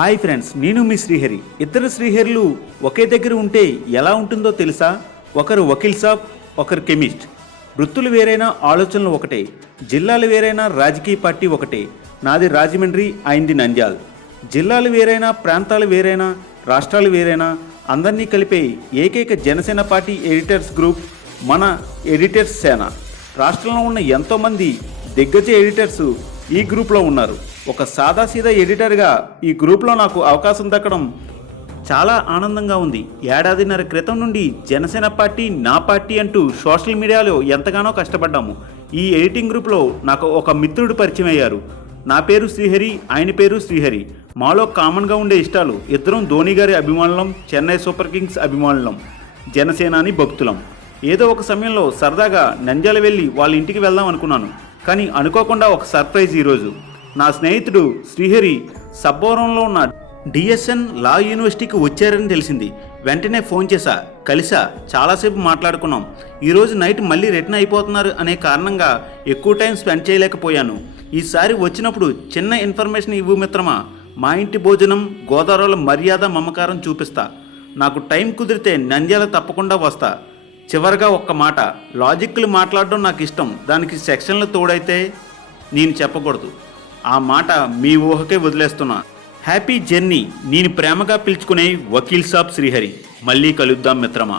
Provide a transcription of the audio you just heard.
Hi friends, నేను మీ శ్రీహరి. ఇద్దరు శ్రీహరులు ఒకే దగ్గర ఉంటే ఎలా ఉంటుందో తెలుసా? ఒకరు వకీల్ సాబ్, ఒకరు కెమిస్ట్. వృత్తులు వేరైనా ఆలోచనలు ఒకటే, జిల్లాలు వేరైనా రాజకీయ పార్టీ ఒకటే. నాది రాజమండ్రి, ఆయనది నంద్యాల్. జిల్లాలు వేరైనా, ప్రాంతాలు వేరైనా, రాష్ట్రాలు వేరైనా అందరినీ కలిపే ఏకైక జనసేన పార్టీ ఎడిటర్స్ గ్రూప్ మన ఎడిటర్స్ సేన. రాష్ట్రంలో ఉన్న ఎంతోమంది దిగ్గజ ఎడిటర్స్ ఈ గ్రూప్లో ఉన్నారు. ఒక సాదాసీదా ఎడిటర్గా ఈ గ్రూప్లో నాకు అవకాశం దక్కడం చాలా ఆనందంగా ఉంది. ఏడాదిన్నర క్రితం నుండి జనసేన పార్టీ నా పార్టీ అంటూ సోషల్ మీడియాలో ఎంతగానో కష్టపడ్డాము. ఈ ఎడిటింగ్ గ్రూప్లో నాకు ఒక మిత్రుడు పరిచయం అయ్యారు. నా పేరు శ్రీహరి, ఆయన పేరు శ్రీహరి. మాలో కామన్గా ఉండే ఇష్టాలు, ఇద్దరం ధోని గారి అభిమానులం, చెన్నై సూపర్ కింగ్స్ అభిమానులం, జనసేనాని భక్తులం. ఏదో ఒక సమయంలో సరదాగా నంద్యాల వెళ్ళి వాళ్ళ ఇంటికి వెళ్దాం అనుకున్నాను. కానీ అనుకోకుండా ఒక సర్ప్రైజ్. ఈరోజు నా స్నేహితుడు శ్రీహరి సబ్బవరంలో ఉన్న డిఎస్ఎన్ లా యూనివర్సిటీకి వచ్చారని తెలిసింది. వెంటనే ఫోన్ చేశా, కలిసా, చాలాసేపు మాట్లాడుకున్నాం. ఈరోజు నైట్ మళ్ళీ రిటర్న్ అయిపోతున్నారు అనే కారణంగా ఎక్కువ టైం స్పెండ్ చేయలేకపోయాను. ఈసారి వచ్చినప్పుడు చిన్న ఇన్ఫర్మేషన్ ఇవ్వు మిత్రమా. మా ఇంటి భోజనం, గోదావరిలో మర్యాద, మమకారం చూపిస్తా. నాకు టైం కుదిరితే నంద్యాల తప్పకుండా వస్తా. చివరగా ఒక్క మాట, లాజిక్లు మాట్లాడడం నాకు ఇష్టం, దానికి సెక్షన్లు తోడైతే నేను చెప్పకూడదు. ఆ మాట మీ ఊహకే వదిలేస్తున్నా. Happy journey. నేను ప్రేమగా పిలుచుకునే వకీల్ సాబ్ శ్రీహరి. మళ్ళీ కలుద్దాం మిత్రమా.